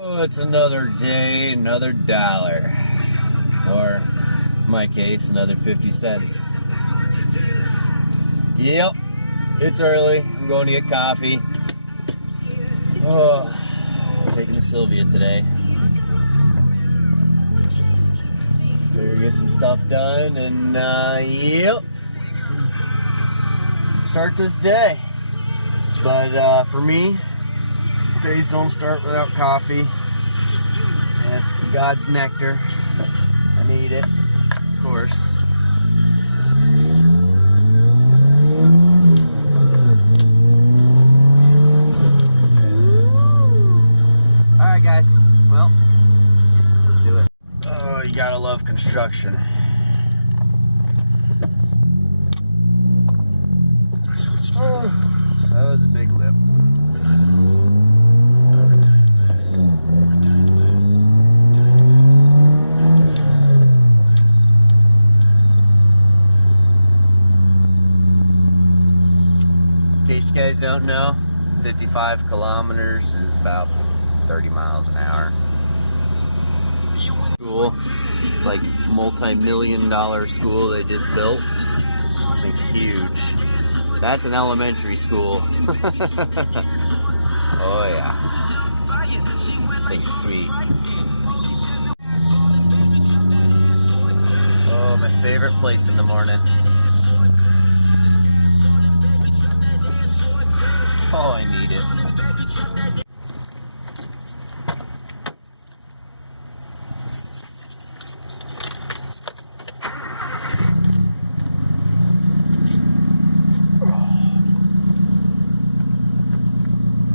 Oh, it's another day, another dollar. Or, in my case, another 50 cents. Yep, it's early. I'm going to get coffee. Oh, I'm taking the Silvia today. Figure get some stuff done and, yep. Start this day. But, for me, days don't start without coffee. And it's God's nectar. I need it, of course. Alright guys, well, let's do it. Oh, you gotta love construction. Oh, that was a big lip. In case you guys don't know, 55 kilometers is about 30 miles an hour. School, it's like multi-million-dollar school they just built. This thing's huge. That's an elementary school. Oh yeah. Thing's sweet. Oh, my favorite place in the morning. Oh, I need it.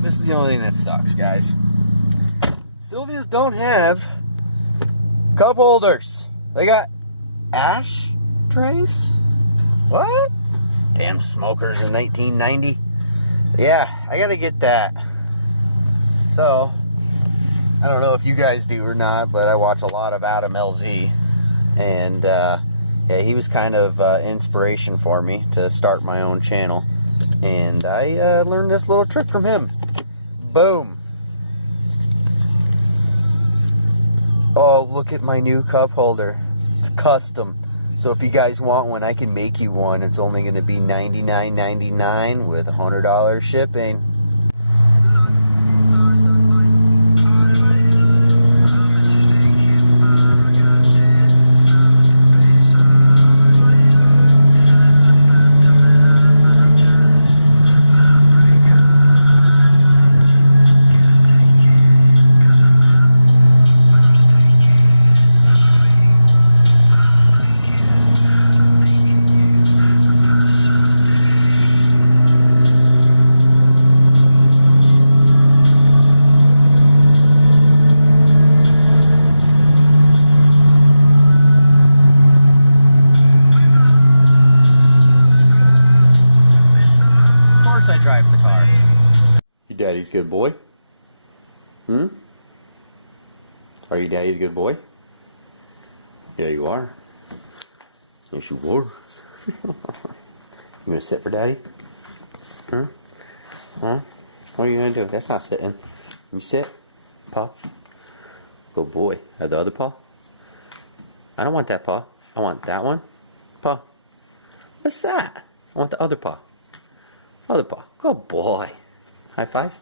This is the only thing that sucks, guys. Silvias don't have cup holders. They got ash trays? What? Damn smokers in 1990. Yeah, I gotta get that. So, I don't know if you guys do or not, but I watch a lot of Adam LZ. And, yeah, he was kind of inspiration for me to start my own channel. And I learned this little trick from him. Boom. Oh, look at my new cup holder. It's custom. So if you guys want one, I can make you one. It's only going to be $99.99 with $100 shipping. Of course I drive the car. Your daddy's good boy? Hmm? Are you daddy's good boy? Yeah, you are. Yes, you are. You gonna sit for daddy? Huh? Huh? What are you gonna do? That's not sitting. You sit. Paw. Good boy. Have the other paw? I don't want that paw. I want that one. Paw. What's that? I want the other paw. Other paw. Good boy. High five.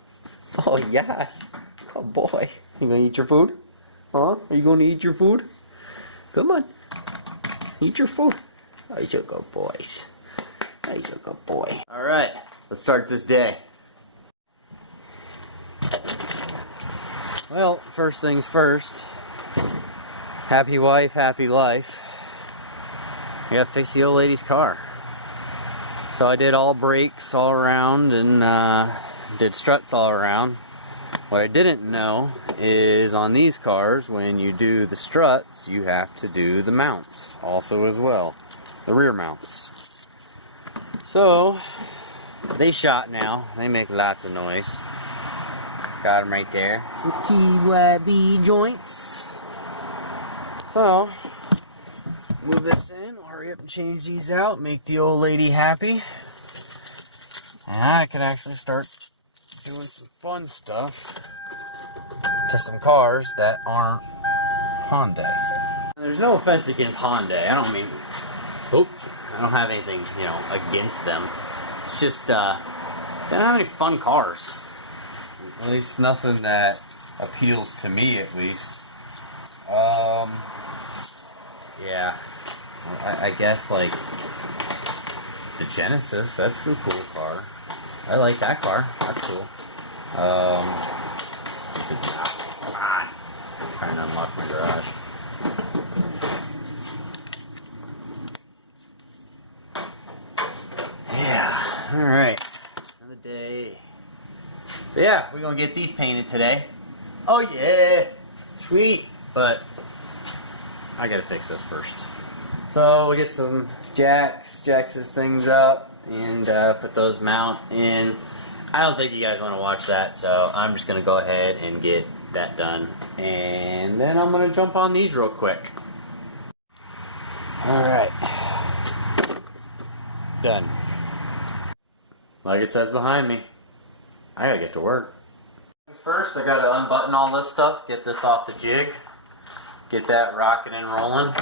Oh, yes. Good boy. You gonna eat your food? Huh? Are you gonna eat your food? Come on. Eat your food. Oh, you're good boys. Oh, you're a good boy. Alright, let's start this day. Well, first things first. Happy wife, happy life. I gotta fix the old lady's car. So I did all brakes all around and did struts all around. What I didn't know is on these cars, when you do the struts, you have to do the mounts also as well. The rear mounts. So, they shot now. They make lots of noise. Got them right there. Some TYB joints. So, move this in, hurry up and change these out, make the old lady happy. And I could actually start doing some fun stuff to some cars that aren't Hyundai. There's no offense against Hyundai. I don't have anything, you know, against them. It's just, they don't have any fun cars. At least nothing that appeals to me, at least. Yeah. I guess, like, the Genesis, that's a cool car. I like that car. That's cool. I'm trying to unlock my garage. Yeah, alright. Another day. So yeah, we're gonna get these painted today. Oh yeah! Sweet! But I gotta fix this first. So we get some jacks this things up, and put those mount in. I don't think you guys want to watch that, so I'm just gonna go ahead and get that done, and then I'm gonna jump on these real quick. Alright. Done. Like it says behind me, I gotta get to work. First, I gotta unbutton all this stuff, get this off the jig, get that rocking and rolling.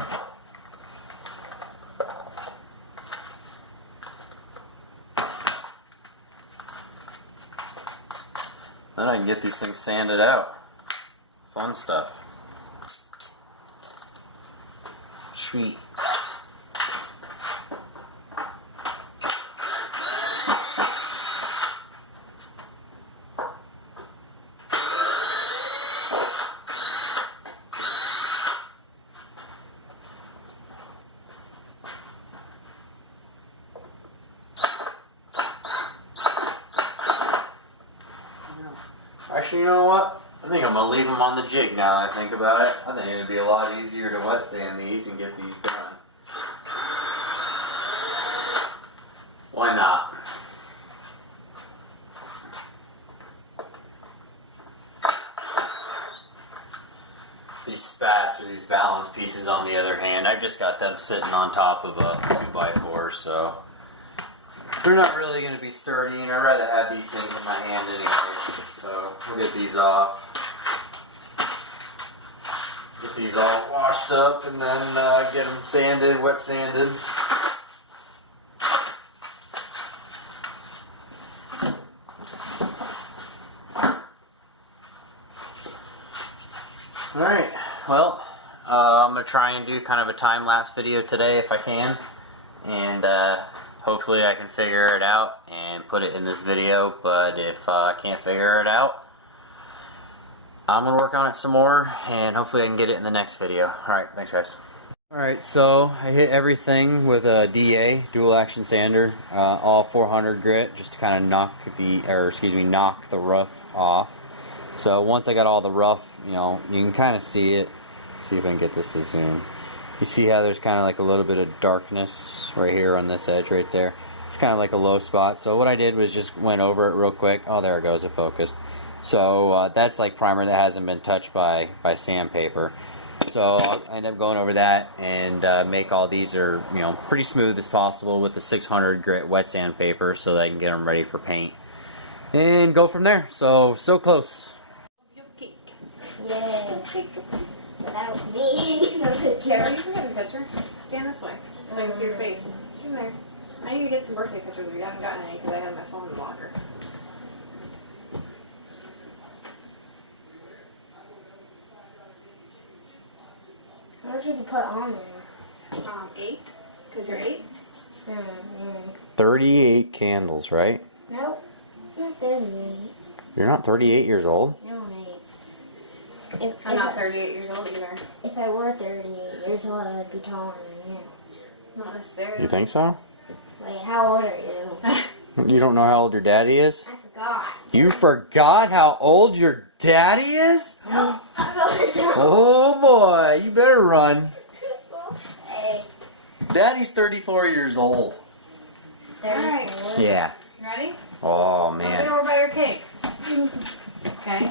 Then I can get these things sanded out. Fun stuff. Sweet. Actually, you know what? I think I'm going to leave them on the jig now that I think about it. I think it would be a lot easier to wet sand these and get these done. Why not? These spats or these balance pieces, on the other hand, I've just got them sitting on top of a 2x4, so they're not really going to be sturdy, and I'd rather have these things in my hand anyway. So we'll get these off. Get these all washed up, and then get them sanded, wet sanded. Alright, well, I'm going to try and do kind of a time-lapse video today if I can. And hopefully I can figure it out and put it in this video, but if I can't figure it out, I'm going to work on it some more, and hopefully I can get it in the next video. Alright, thanks guys. Alright, so I hit everything with a DA, dual action sander, all 400 grit, just to kind of knock the rough off. So once I got all the rough, you know, you can kind of see it. See if I can get this to zoom. You see how there's kind of like a little bit of darkness right here on this edge right there. It's kind of like a low spot. So what I did was just went over it real quick. Oh, there it goes, it focused. So that's like primer that hasn't been touched by sandpaper. So I'll end up going over that and make all these are, you know, pretty smooth as possible with the 600 grit wet sandpaper, so that I can get them ready for paint and go from there. So close. Yeah, without me, no picture. Oh, you can get a picture. Stand this way so I can see your face. In there. I need to get some birthday pictures, but we haven't gotten any because I had my phone in the locker. How much did you put on there? 8. Because you're 8. 38 candles, right? Nope, not 38. You're not 38 years old? No, 8. I'm not 38 years old either. If I were 38 years old, I'd be taller than you. Not necessarily. You think so? Wait, how old are you? You don't know how old your daddy is? I forgot. You forgot how old your daddy is? No. Oh boy, you better run. Hey. Daddy's 34 years old. 34. Yeah. Ready? Oh I'll get man. over by your cake. Okay.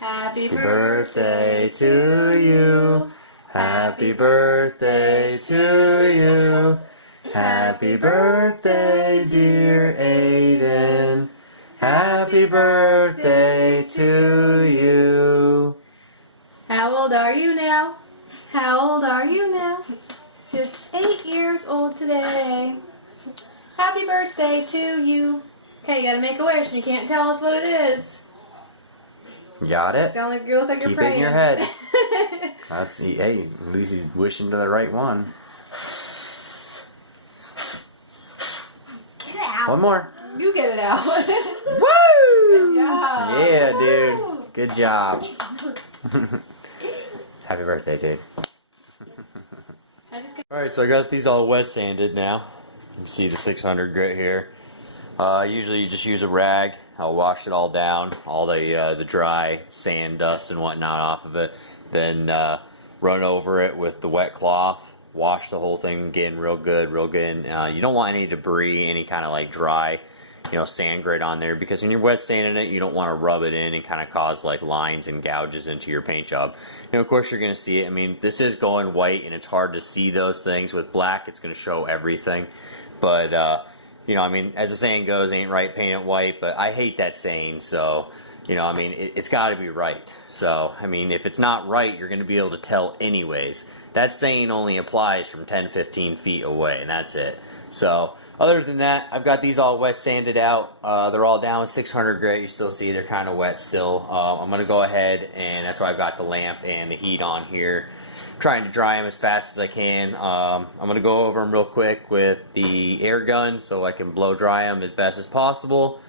Happy Birthday to you. Happy birthday to you. Happy birthday, dear Aiden. Happy birthday to you. How old are you now? How old are you now? Just 8 years old today. Happy birthday to you. Okay, you gotta make a wish and you can't tell us what it is. Got it? You look like you're Keep praying. it in your head. Hey, at least he's wishing to the right one. Get it out. One more. You get it out. Woo! Good job. Yeah, Woo! dude. Good job. Happy birthday, dude. Alright, so I got these all wet sanded now. You can see the 600 grit here. Usually you just use a rag. I'll wash it all down, all the dry sand, dust, and whatnot off of it. Then run over it with the wet cloth. Wash the whole thing again real good, real good. You don't want any debris, any kind of like dry, sand grit on there, because when you're wet sanding it, you don't want to rub it in and kind of cause like lines and gouges into your paint job. Of course you're going to see it. I mean, this is going white and it's hard to see those things. With black, it's going to show everything. But, I mean, as the saying goes, ain't right, paint it white. But I hate that saying, so, I mean, it's got to be right. So, I mean, if it's not right, you're going to be able to tell anyways. That saying only applies from 10, 15 feet away, and that's it. So, other than that, I've got these all wet sanded out. They're all down with 600 grit. You still see they're kind of wet still. I'm going to go ahead, and that's why I've got the lamp and the heat on here, trying to dry them as fast as I can. I'm going to go over them real quick with the air gun so I can blow dry them as best as possible.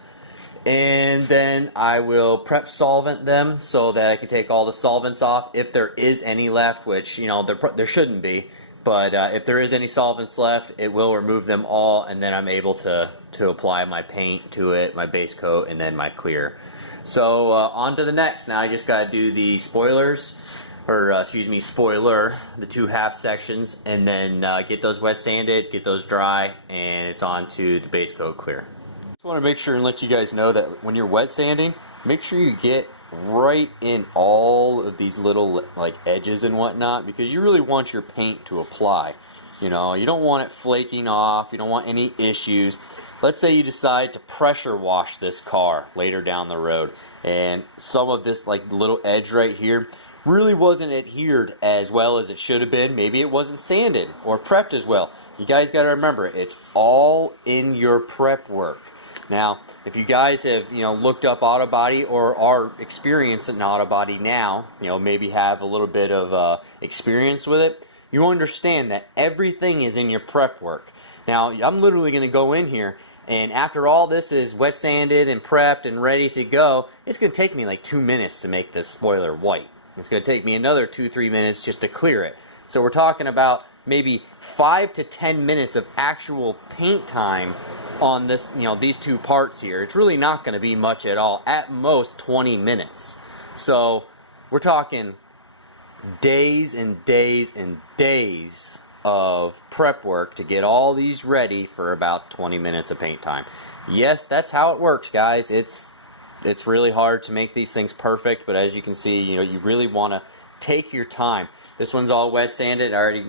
And then I will prep solvent them so that I can take all the solvents off if there is any left, which, there shouldn't be. But if there is any solvents left, it will remove them all, and then I'm able to apply my paint to it, my base coat, and then my clear. So on to the next. Now I just got to do the spoilers, or spoiler, the 2 half sections, and then get those wet sanded, get those dry, and it's on to the base coat clear. Just want to make sure and let you guys know that when you're wet sanding, make sure you get right in all of these little like edges and whatnot, because you really want your paint to apply. You don't want it flaking off. You don't want any issues. Let's say you decide to pressure wash this car later down the road, and some of this like little edge right here really wasn't adhered as well as it should have been. Maybe it wasn't sanded or prepped as well. You guys got to remember, it's all in your prep work. Now, if you guys have, looked up auto body or are experienced in auto body now, maybe have a little bit of experience with it, you understand that everything is in your prep work. Now, I'm literally going to go in here, and after all this is wet sanded and prepped and ready to go, it's going to take me like 2 minutes to make this spoiler white. It's going to take me another 2-3 minutes just to clear it. So we're talking about maybe 5 to 10 minutes of actual paint time on this, these 2 parts here. It's really not going to be much at all. At most 20 minutes. So we're talking days and days and days of prep work to get all these ready for about 20 minutes of paint time. Yes, that's how it works, guys. It's really hard to make these things perfect, but as you can see, you really want to take your time. This one's all wet sanded. I already,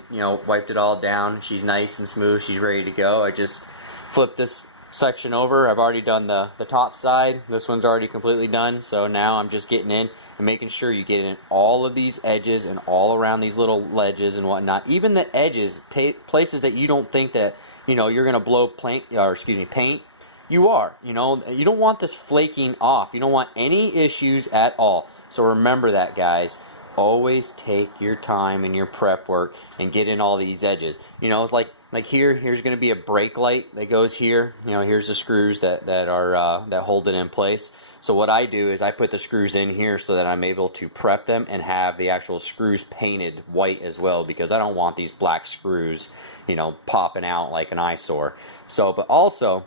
wiped it all down. She's nice and smooth. She's ready to go. I just flipped this section over. I've already done the top side. This one's already completely done. So now I'm just getting in and making sure you get in all of these edges and all around these little ledges and whatnot. Even the edges, places that you don't think that, you're going to blow paint. You are. You don't want this flaking off. You don't want any issues at all. So remember that, guys. Always take your time in your prep work and get in all these edges. Like here's going to be a brake light that goes here. Here's the screws that hold it in place. So what I do is I put the screws in here so that I'm able to prep them and have the actual screws painted white as well, because I don't want these black screws, popping out like an eyesore. So, but also,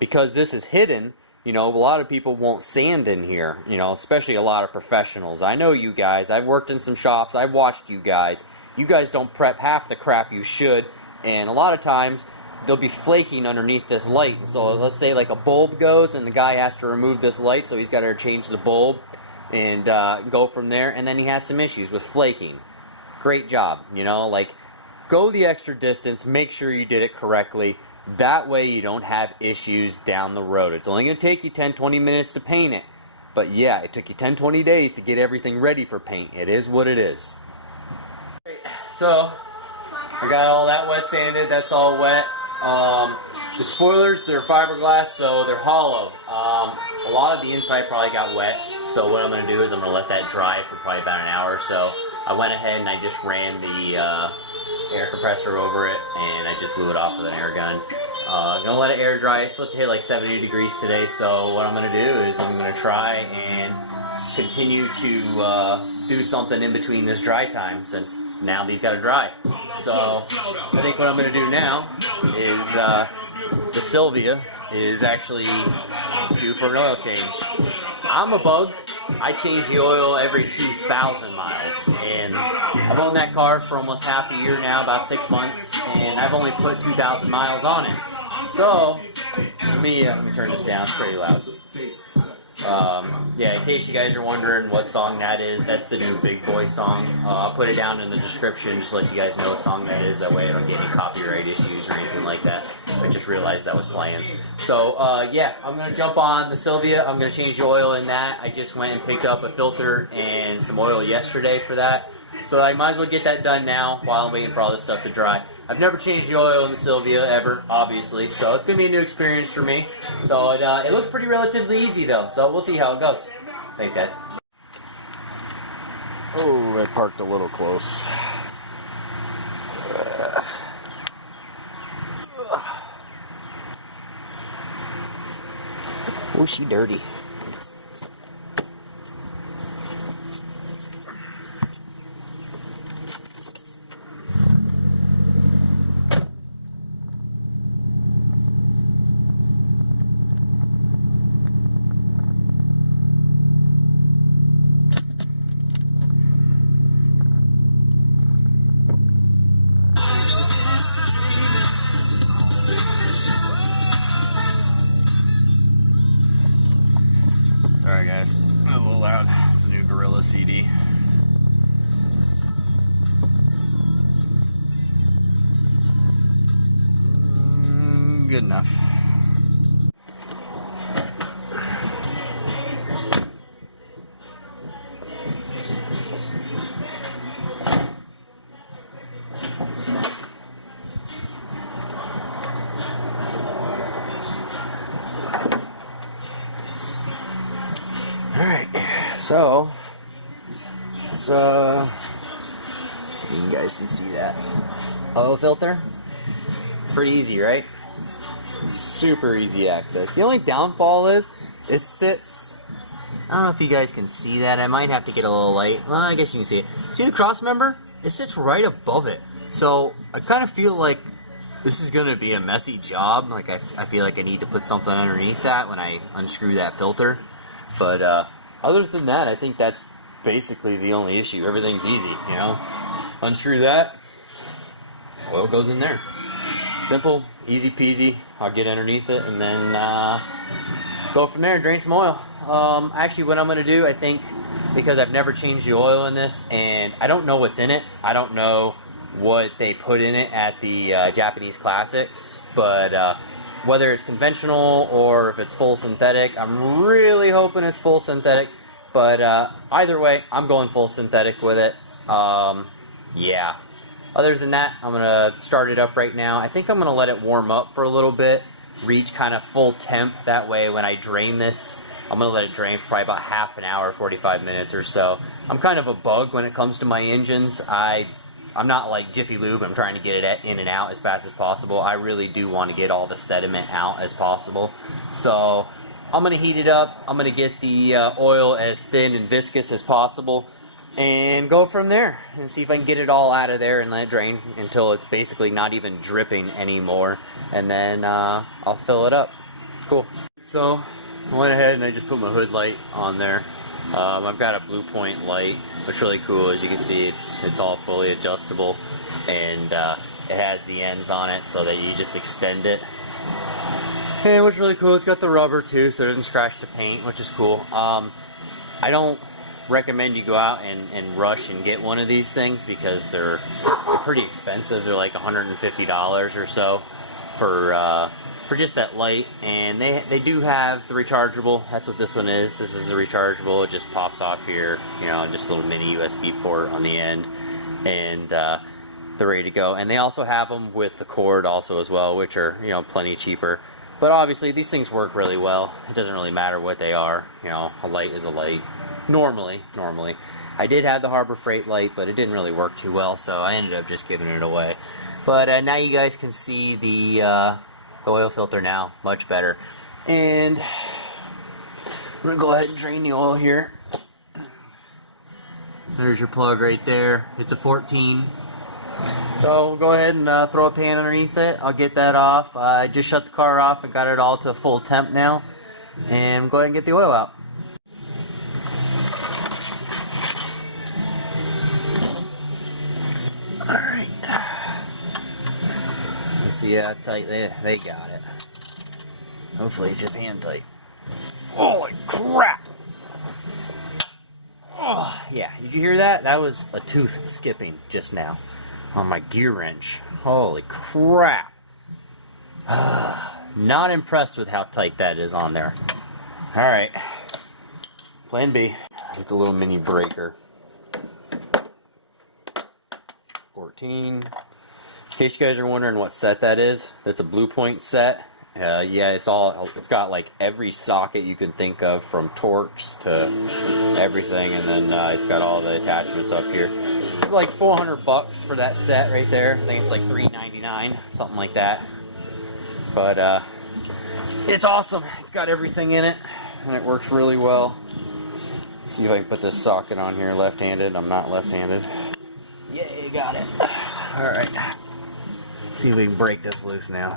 because this is hidden, a lot of people won't sand in here, especially a lot of professionals. I know you guys. I've worked in some shops. I've watched you guys. You guys don't prep half the crap you should, and a lot of times they'll be flaking underneath this light. So let's say like a bulb goes and the guy has to remove this light, so he's got to change the bulb and go from there, and then he has some issues with flaking. Great job, go the extra distance, make sure you did it correctly. That way you don't have issues down the road. It's only going to take you 10-20 minutes to paint it. But yeah, it took you 10-20 days to get everything ready for paint. It is what it is. So, I got all that wet sanded. That's all wet. The spoilers, they're fiberglass, so they're hollow. A lot of the inside probably got wet. So what I'm going to do is I'm going to let that dry for probably about an hour or so. I went ahead and I just ran the air compressor over it, and I just blew it off with an air gun. I'm going to let it air dry. It's supposed to hit like 70 degrees today, so what I'm going to do is I'm going to try and continue to do something in between this dry time, since now these got to dry. So I think what I'm going to do now is the Silvia is actually due for an oil change. I'm a bug. I change the oil every 2,000 miles, and I've owned that car for almost half a year now, about 6 months, and I've only put 2,000 miles on it. So, let me turn this down, it's pretty loud. Yeah, in case you guys are wondering what song that is, that's the new Big Boy song. I'll put it down in the description just to let you guys know what song that is. That way I don't get any copyright issues or anything like that. I just realized that was playing. So, yeah, I'm going to jump on the Silvia. I'm going to change the oil in that. I just went and picked up a filter and some oil yesterday for that. So I might as well get that done now while I'm waiting for all this stuff to dry. I've never changed the oil in the Silvia ever, obviously, so it's going to be a new experience for me. So it looks pretty relatively easy though, so we'll see how it goes. Thanks, guys. Oh, I parked a little close. Oh, she dirty. Sorry guys, I'm a little loud. It's a new Gorilla CD. Good enough. Alright, so it's you guys can see that oil filter. Pretty easy, right? Super easy access. The only downfall is it sits, I don't know if you guys can see that. I might have to get a little light. Well, I guess you can see it. See the cross member? It sits right above it. So I kind of feel like this is going to be a messy job. Like I feel like I need to put something underneath that when I unscrew that filter. But other than that, I think that's basically the only issue. Everything's easy, you know. Unscrew that, oil goes in there. Simple, easy peasy. I'll get underneath it and then go from there and drain some oil. Actually, what I'm going to do, I think, because I've never changed the oil in this and I don't know what's in it. I don't know what they put in it at the Japanese Classics, but whether it's conventional or if it's full synthetic, I'm really hoping it's full synthetic. But either way, I'm going full synthetic with it. Yeah. Other than that, I'm going to start it up right now. I think I'm going to let it warm up for a little bit, reach kind of full temp. That way when I drain this, I'm going to let it drain for probably about half an hour, 45 minutes or so. I'm kind of a bug when it comes to my engines. I'm not like Jiffy Lube. I'm trying to get it in and out as fast as possible. I really do want to get all the sediment out as possible. So I'm going to heat it up. I'm going to get the oil as thin and viscous as possible and go from there and see if I can get it all out of there and let it drain until it's basically not even dripping anymore. And then I'll fill it up. Cool. So I went ahead and I just put my hood light on there. I've got a Blue Point light. What's really cool, as you can see, it's all fully adjustable, and it has the ends on it so that you just extend it. And what's really cool, it's got the rubber too, so it doesn't scratch the paint, which is cool. I don't recommend you go out and rush and get one of these things because they're pretty expensive. They're like $150 or so for just that light. And they do have the rechargeable. That's what this one is. This is the rechargeable. It just pops off here, you know, just a little mini USB port on the end, and they're ready to go. And they also have them with the cord also as well, which are, you know, plenty cheaper. But obviously these things work really well. It doesn't really matter what they are. You know, a light is a light. Normally. I did have the Harbor Freight light, but it didn't really work too well, so I ended up just giving it away. But now you guys can see the oil filter now, much better. And I'm gonna go ahead and drain the oil here. There's your plug right there. It's a 14. So we'll go ahead and throw a pan underneath it. I'll get that off. I just shut the car off and got it all to full temp now. And go ahead and get the oil out. Alright. Let's see how tight they got it. Hopefully it's just hand tight. Holy crap! Oh, yeah. Did you hear that? That was a tooth skipping just now on my gear wrench. Holy crap. Not impressed with how tight that is on there. Alright. Plan B. With the little mini breaker. 14. In case you guys are wondering what set that is, it's a Blue Point set. Yeah, it's got like every socket you can think of, from Torx to everything, and then it's got all the attachments up here. It's like $400 for that set right there. I think it's like $3.99, something like that. But it's awesome. It's got everything in it, and it works really well. Let's see if I can put this socket on here left-handed. I'm not left-handed. Yeah, you got it. All right. Let's see if we can break this loose now.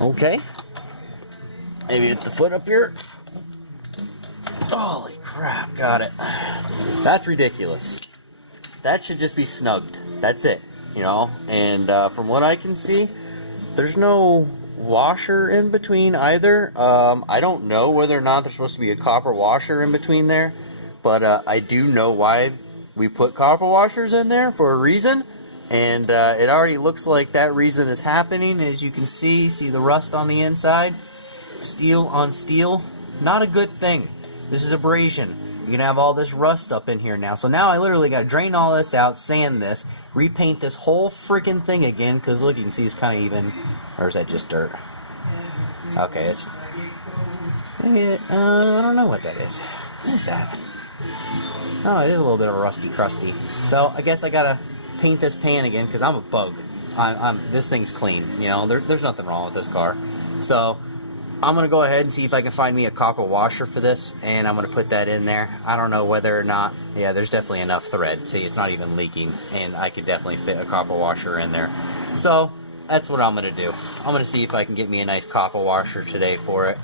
Okay. Maybe hit the foot up here. Holy crap, got it. That's ridiculous. That should just be snugged. That's it, you know. And from what I can see, there's no washer in between either. I don't know whether or not there's supposed to be a copper washer in between there, but I do know why we put copper washers in there, for a reason. And it already looks like that reason is happening. As you can see the rust on the inside. Steel on steel. Not a good thing. This is abrasion. You're going to have all this rust up in here now. So now I literally got to drain all this out, sand this, repaint this whole freaking thing again. Because look, you can see it's kind of even. Or is that just dirt? Okay, it's... Maybe I don't know what that is. What is that? Oh, it is a little bit of a rusty crusty. So I guess I got to paint this pan again, because I'm a bug. This thing's clean, you know. There's nothing wrong with this car. So I'm gonna go ahead and see if I can find me a copper washer for this, and I'm gonna put that in there. I don't know whether or not. Yeah, there's definitely enough thread. See, it's not even leaking, and I could definitely fit a copper washer in there. So that's what I'm gonna do. I'm gonna see if I can get me a nice copper washer today for it.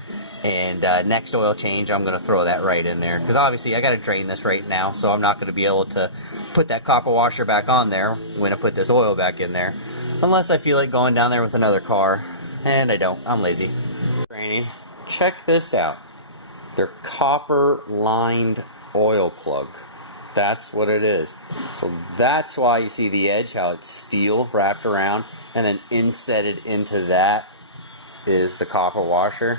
And next oil change, I'm going to throw that right in there. Because obviously I got to drain this right now, so I'm not going to be able to put that copper washer back on there when I put this oil back in there. Unless I feel like going down there with another car. And I don't. I'm lazy. Draining. Check this out. They're copper lined oil plug. That's what it is. So that's why you see the edge, how it's steel wrapped around. And then insetted into that is the copper washer.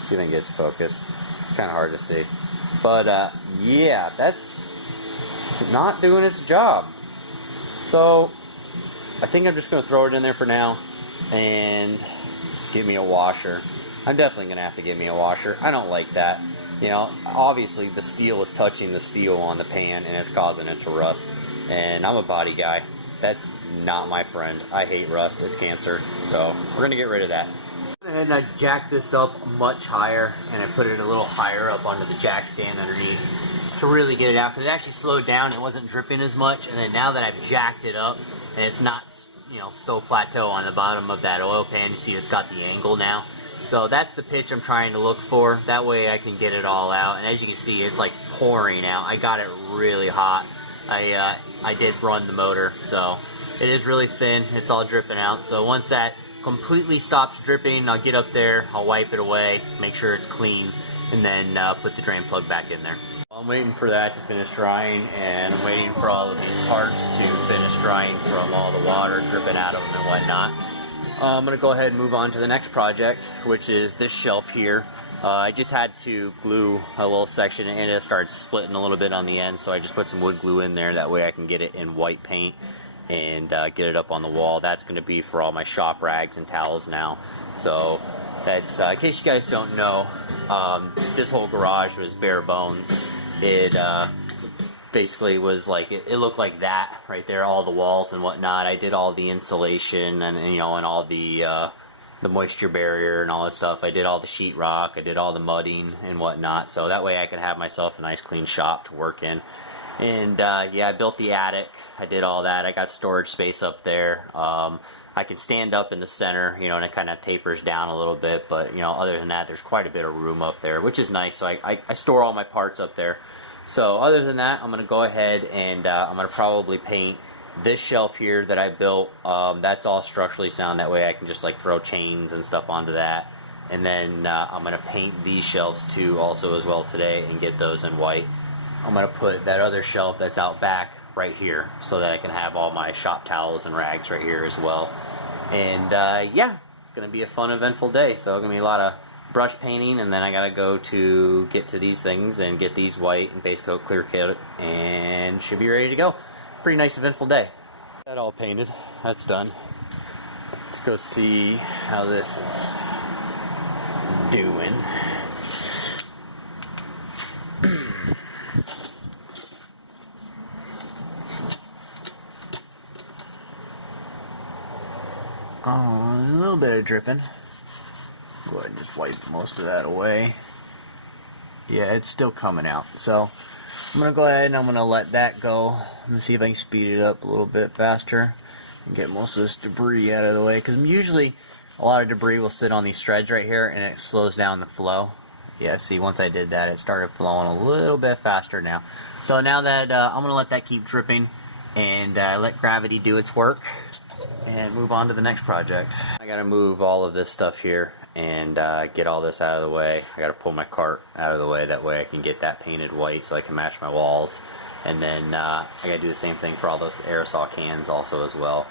See if I can get focused. It's kind of hard to see, but yeah, that's not doing its job. So I think I'm just going to throw it in there for now and get me a washer. I'm definitely going to have to get me a washer. I don't like that. You know, obviously the steel is touching the steel on the pan and it's causing it to rust. And I'm a body guy. That's not my friend. I hate rust. It's cancer. So we're going to get rid of that. And I jacked this up much higher, and I put it a little higher up onto the jack stand underneath to really get it out. Because it actually slowed down, it wasn't dripping as much. And then now that I've jacked it up, and it's not, you know, so plateau on the bottom of that oil pan, you see it's got the angle now. So that's the pitch I'm trying to look for. That way I can get it all out. And as you can see, it's like pouring out. I got it really hot. I did run the motor, so it is really thin. It's all dripping out. So once that completely stops dripping, I'll get up there, I'll wipe it away, make sure it's clean, and then put the drain plug back in there. I'm waiting for that to finish drying, and I'm waiting for all of these parts to finish drying from all the water dripping out of them and whatnot. I'm going to go ahead and move on to the next project, which is this shelf here. I just had to glue a little section and it started splitting a little bit on the end, so I just put some wood glue in there. That way I can get it in white paint and get it up on the wall. That's going to be for all my shop rags and towels now. So that's, in case you guys don't know, this whole garage was bare bones. It basically was like, it looked like that right there, all the walls and whatnot. I did all the insulation and you know, and all the moisture barrier and all that stuff. I did all the sheetrock, I did all the mudding and whatnot, so that way I could have myself a nice clean shop to work in. And yeah, I built the attic, I did all that. I got storage space up there. I can stand up in the center, you know, and it kind of tapers down a little bit, but you know, other than that, there's quite a bit of room up there, which is nice. So I store all my parts up there. So other than that, I'm going to go ahead and I'm going to probably paint this shelf here that I built. That's all structurally sound, that way I can just like throw chains and stuff onto that. And then I'm going to paint these shelves too also as well today and get those in white. I'm going to put that other shelf that's out back right here so that I can have all my shop towels and rags right here as well. And yeah, it's going to be a fun, eventful day. So going to be a lot of brush painting, and then I got to go to get to these things and get these white and base coat, clear coat, and should be ready to go. Pretty nice, eventful day. That all painted. That's done. Let's go see how this is doing. Oh, a little bit of dripping. Go ahead and just wipe most of that away. Yeah, it's still coming out. So I'm going to go ahead and I'm going to let that go. I'm going to see if I can speed it up a little bit faster and get most of this debris out of the way. Because usually a lot of debris will sit on these threads right here and it slows down the flow. Yeah, see, once I did that, it started flowing a little bit faster now. So now that I'm going to let that keep dripping and let gravity do its work and move on to the next project. I got to move all of this stuff here and get all this out of the way. I got to pull my cart out of the way, that way I can get that painted white so I can match my walls. And then I got to do the same thing for all those aerosol cans also as well.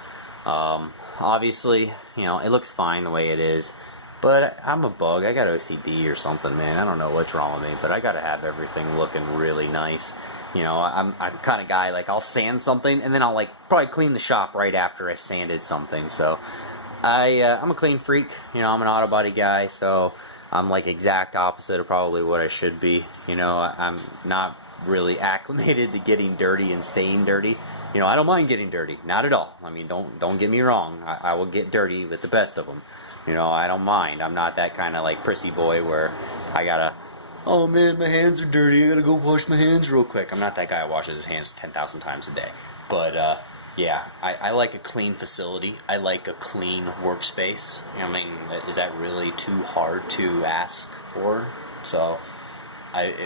Obviously, you know, it looks fine the way it is, but I'm a bug. I got OCD or something, man. I don't know what's wrong with me, but I got to have everything looking really nice. You know, I'm kind of guy, like, I'll sand something and then I'll like probably clean the shop right after I sanded something. So I'm a clean freak. You know, I'm an auto body guy, so I'm like exact opposite of probably what I should be. You know, I'm not really acclimated to getting dirty and staying dirty. You know, I don't mind getting dirty, not at all. I mean, don't get me wrong. I will get dirty with the best of them. You know, I don't mind. I'm not that kind of like prissy boy where I gotta, oh man, my hands are dirty, I gotta go wash my hands real quick. I'm not that guy who washes his hands 10,000 times a day. But yeah, I like a clean facility. I like a clean workspace. You know, I mean, is that really too hard to ask for? So,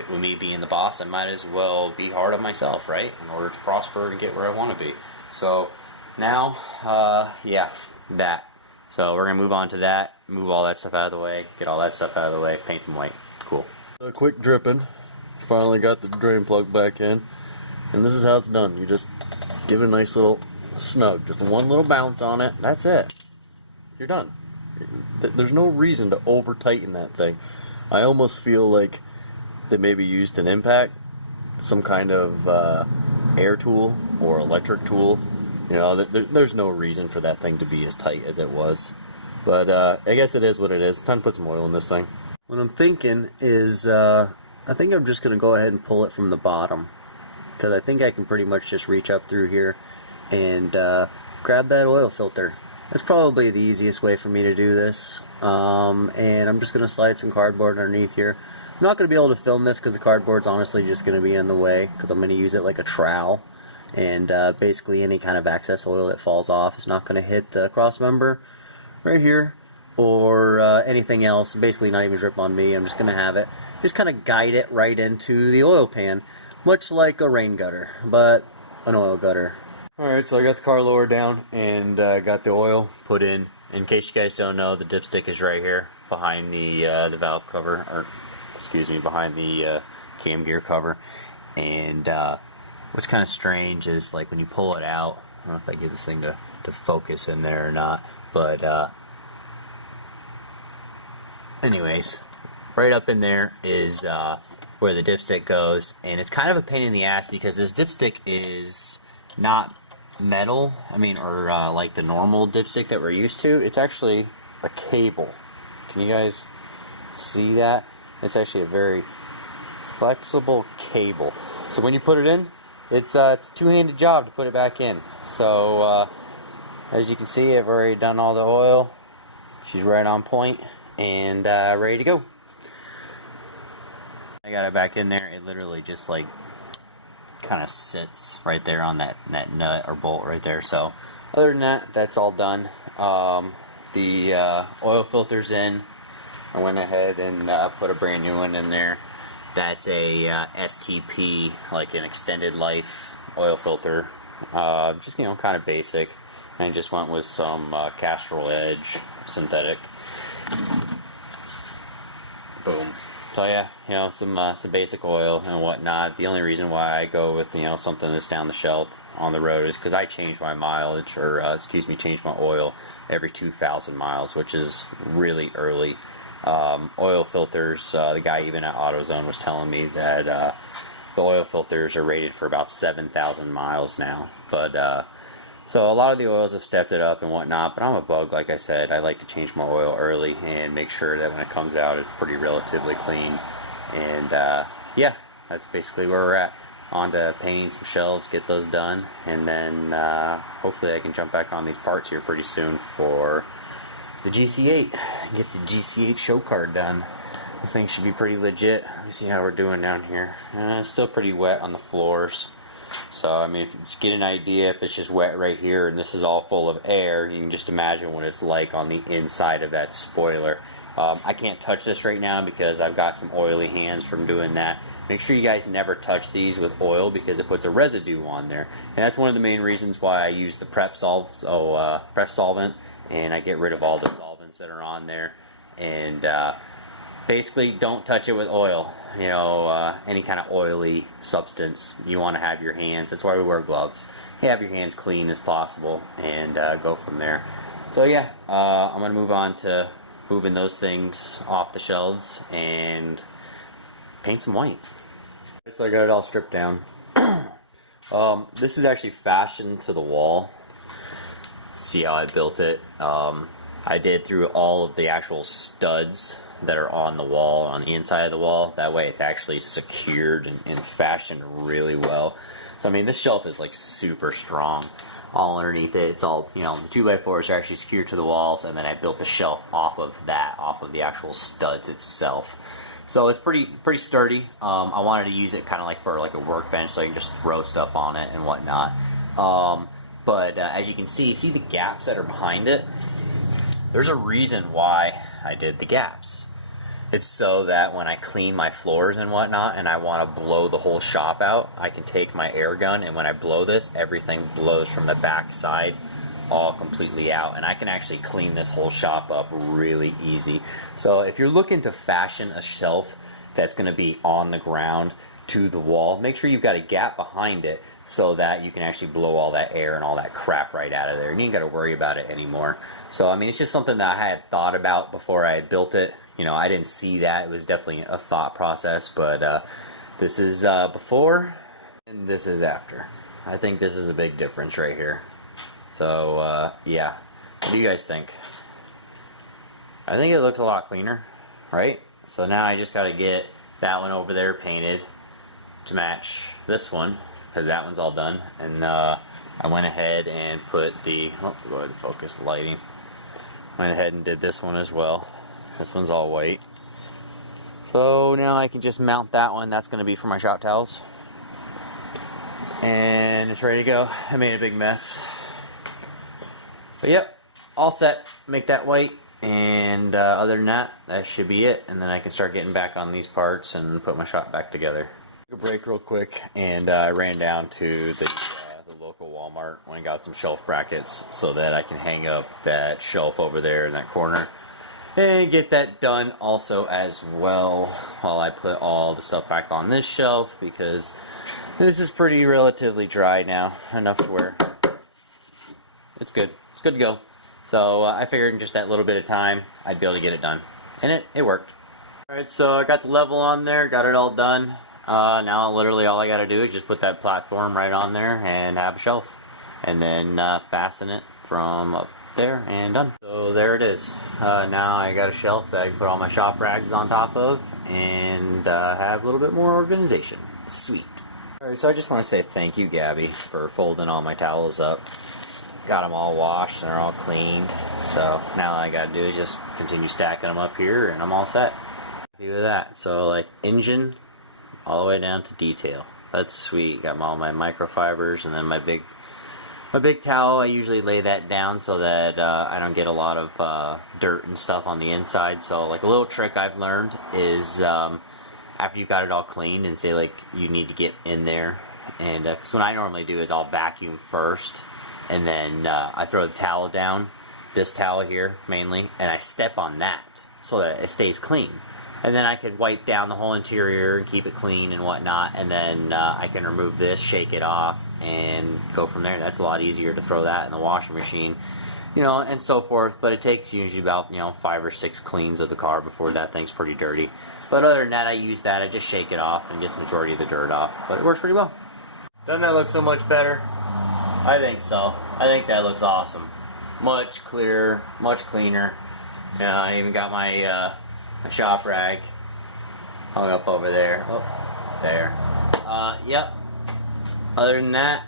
with me being the boss, I might as well be hard on myself, right? In order to prosper and get where I want to be. So, now, yeah, that. So, we're going to move on to that, move all that stuff out of the way, get all that stuff out of the way, paint some white. Cool. A quick dripping. Finally got the drain plug back in. And this is how it's done. You just give it a nice little snug. Just one little bounce on it. That's it. You're done. There's no reason to over tighten that thing. I almost feel like they maybe used an impact, some kind of air tool or electric tool. You know, there's no reason for that thing to be as tight as it was. But I guess it is what it is. Time to put some oil in this thing. What I'm thinking is, I think I'm just going to go ahead and pull it from the bottom. Because I think I can pretty much just reach up through here and grab that oil filter. That's probably the easiest way for me to do this. And I'm just going to slide some cardboard underneath here. I'm not going to be able to film this because the cardboard's honestly just going to be in the way, because I'm going to use it like a trowel. And basically any kind of excess oil that falls off is not going to hit the cross member right here or anything else. Basically not even drip on me. I'm just going to have it, just kind of guide it right into the oil pan, much like a rain gutter, but an oil gutter. Alright, so I got the car lowered down and got the oil put in. In case you guys don't know, the dipstick is right here behind the valve cover, or excuse me, behind the cam gear cover. And what's kind of strange is like when you pull it out, I don't know if I get this thing to focus in there or not, but anyways, right up in there is where the dipstick goes, and it's kind of a pain in the ass because this dipstick is not metal, or like the normal dipstick that we're used to. It's actually a cable. Can you guys see that? It's actually a very flexible cable. So when you put it in, it's a two-handed job to put it back in. So as you can see, I've already done all the oil. She's right on point and ready to go. I got it back in there. It literally just like kind of sits right there on that nut or bolt right there. So other than that, that's all done. The oil filter's in. I went ahead and put a brand new one in there. That's a STP, like an extended life oil filter. Just kind of basic. And just went with some Castrol Edge synthetic. Boom. So yeah, some basic oil and whatnot. The only reason why I go with something that's down the shelf on the road is because I change my mileage, or change my oil every 2,000 miles, which is really early. Oil filters. The guy even at AutoZone was telling me that the oil filters are rated for about 7,000 miles now. But so a lot of the oils have stepped it up and whatnot, but I'm a bug, like I said. I like to change my oil early and make sure that when it comes out, it's pretty relatively clean. And yeah, that's basically where we're at. On to painting some shelves, get those done, and then hopefully I can jump back on these parts here pretty soon for the Gc8. Get the Gc8 show card done. This thing should be pretty legit. Let me see how we're doing down here. It's still pretty wet on the floors. So, if you just get an idea, if it's just wet right here and this is all full of air, you can just imagine what it's like on the inside of that spoiler. I can't touch this right now because I've got some oily hands from doing that. Make sure you guys never touch these with oil because it puts a residue on there. And that's one of the main reasons why I use the prep solvent, and I get rid of all the solvents that are on there. And basically, don't touch it with oil. Any kind of oily substance. You want to have your hands. That's why we wear gloves. Have your hands clean as possible, and go from there. So yeah, I'm gonna move on to moving those things off the shelves and paint some white. So I got it all stripped down. This is actually fastened to the wall. See how I built it? I did through all of the actual studs that are on the wall, on the inside of the wall. That way it's actually secured and fashioned really well. So this shelf is like super strong. All underneath it, it's all, the 2x4s are actually secured to the walls, and then I built the shelf off of the actual studs itself. So it's pretty sturdy. I wanted to use it kind of like for like a workbench, so I can just throw stuff on it and whatnot. But as you can see the gaps that are behind it? There's a reason why I did the gaps. It's so that when I clean my floors and whatnot and I want to blow the whole shop out, I can take my air gun, and when I blow this, everything blows from the back side all completely out, and I can actually clean this whole shop up really easy. So if you're looking to fashion a shelf that's going to be on the ground to the wall, make sure you've got a gap behind it so that you can actually blow all that air and all that crap right out of there, and you ain't got to worry about it anymore. So it's just something that I had thought about before I had built it. I didn't see that. It was definitely a thought process, but this is before and this is after. I think this is a big difference right here. So yeah, what do you guys think? I think it looks a lot cleaner, right? So now I just got to get that one over there painted to match this one, because that one's all done. And I went ahead and put the, go ahead and focus the lighting. Went ahead and did this one as well. This one's all white. So now I can just mount that one. That's going to be for my shop towels. And it's ready to go. I made a big mess. But yep, all set. Make that white. And other than that, that should be it. And then I can start getting back on these parts and put my shop back together. Took a break real quick, and I ran down to the local Walmart and got some shelf brackets so that I can hang up that shelf over there in that corner. and get that done also as well while I put all the stuff back on this shelf, because this is pretty relatively dry now, enough to where it's good. It's good to go. So I figured in just that little bit of time I'd be able to get it done, and it worked. Alright, so I got the level on there, got it all done. Now literally all I gotta do is just put that platform right on there and have a shelf, and then fasten it from up there and done. So there it is. Now I got a shelf that I can put all my shop rags on top of and have a little bit more organization. Sweet. Alright, so I just want to say thank you, Gabby, for folding all my towels up. Got them all washed and they're all cleaned. So now all I gotta do is just continue stacking them up here and I'm all set. Happy with that. So like engine all the way down to detail. That's sweet. Got all my microfibers, and then my big towel, I usually lay that down so that I don't get a lot of dirt and stuff on the inside. So like a little trick I've learned is after you've got it all cleaned and say like you need to get in there, and because what I normally do is I'll vacuum first, and then I throw the towel down, this towel here mainly, and I step on that so that it stays clean. And then I could wipe down the whole interior and keep it clean and whatnot, and then I can remove this, shake it off, and go from there. That's a lot easier to throw that in the washing machine, you know, and so forth. But it takes usually about, you know, 5 or 6 cleans of the car before that thing's pretty dirty. But other than that, I use that. I just shake it off and get the majority of the dirt off. But it works pretty well. Doesn't that look so much better? I think so. I think that looks awesome. Much clearer, much cleaner. You know, I even got my my shop rag hung up over there. Oh, there. Yep. Other than that,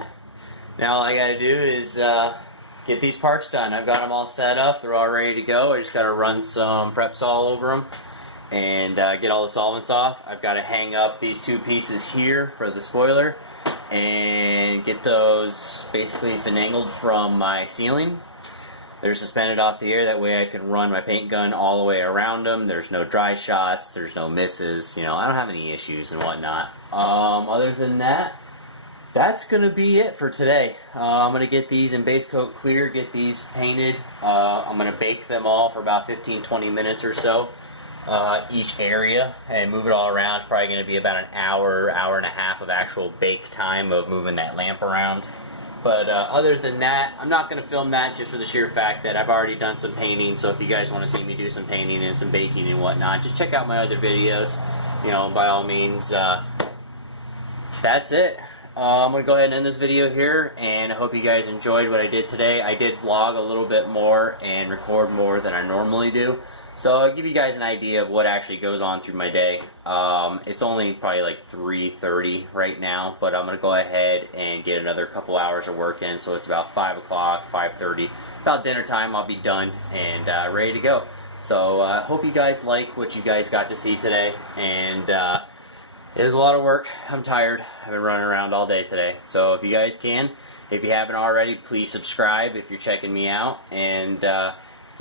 now all I gotta do is get these parts done. I've got them all set up. They're all ready to go. I just gotta run some prep sol over them and get all the solvents off. I've got to hang up these 2 pieces here for the spoiler and get those basically finagled from my ceiling. They're suspended off the air, that way I can run my paint gun all the way around them. There's no dry shots, there's no misses, you know, I don't have any issues and whatnot. Other than that, that's going to be it for today. I'm going to get these in base coat clear, get these painted. I'm going to bake them all for about 15-20 minutes or so, each area, and move it all around. It's probably going to be about an hour, hour and a half of actual bake time of moving that lamp around. But other than that, I'm not going to film that just for the sheer fact that I've already done some painting. So if you guys want to see me do some painting and some baking and whatnot, just check out my other videos. You know, by all means, that's it. I'm going to go ahead and end this video here, and I hope you guys enjoyed what I did today. I did vlog a little bit more and record more than I normally do. So I'll give you guys an idea of what actually goes on through my day. It's only probably like 3:30 right now, but I'm going to go ahead and get another couple hours of work in, so it's about 5 o'clock, 5:30. About dinner time, I'll be done and ready to go. So I hope you guys like what you guys got to see today, and it was a lot of work. I'm tired. I've been running around all day today. So if you guys can, if you haven't already, please subscribe if you're checking me out, and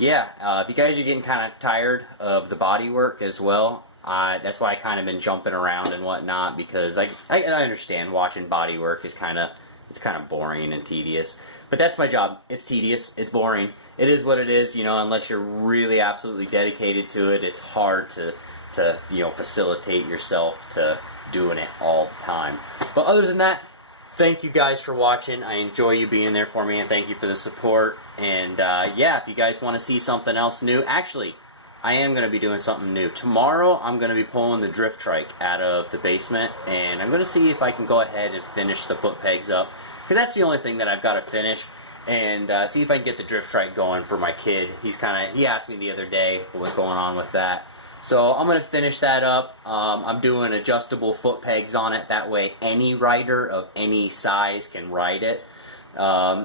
yeah, if you guys are getting kind of tired of the body work as well, that's why I kind of been jumping around and whatnot, because I understand watching body work is kind of boring and tedious. But that's my job. It's tedious. It's boring. It is what it is. You know, unless you're really absolutely dedicated to it, it's hard to you know, facilitate yourself to doing it all the time. But other than that, thank you guys for watching. I enjoy you being there for me, and thank you for the support. And yeah, if you guys want to see something else new, actually, I am going to be doing something new. Tomorrow, I'm going to be pulling the drift trike out of the basement, and I'm going to see if I can go ahead and finish the foot pegs up, because that's the only thing that I've got to finish, and see if I can get the drift trike going for my kid. He asked me the other day what was going on with that. So I'm going to finish that up. I'm doing adjustable foot pegs on it. That way any rider of any size can ride it.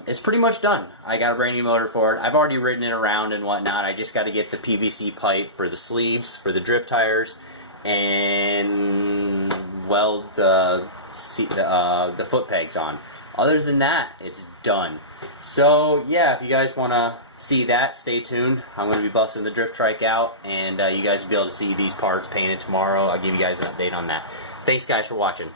It's pretty much done. I got a brand new motor for it. I've already ridden it around and whatnot. I just got to get the PVC pipe for the sleeves, for the drift tires, and weld the foot pegs on. Other than that, it's done. So yeah, if you guys want to see that, stay tuned. I'm going to be busting the drift trike out, and you guys will be able to see these parts painted tomorrow. I'll give you guys an update on that. Thanks guys for watching.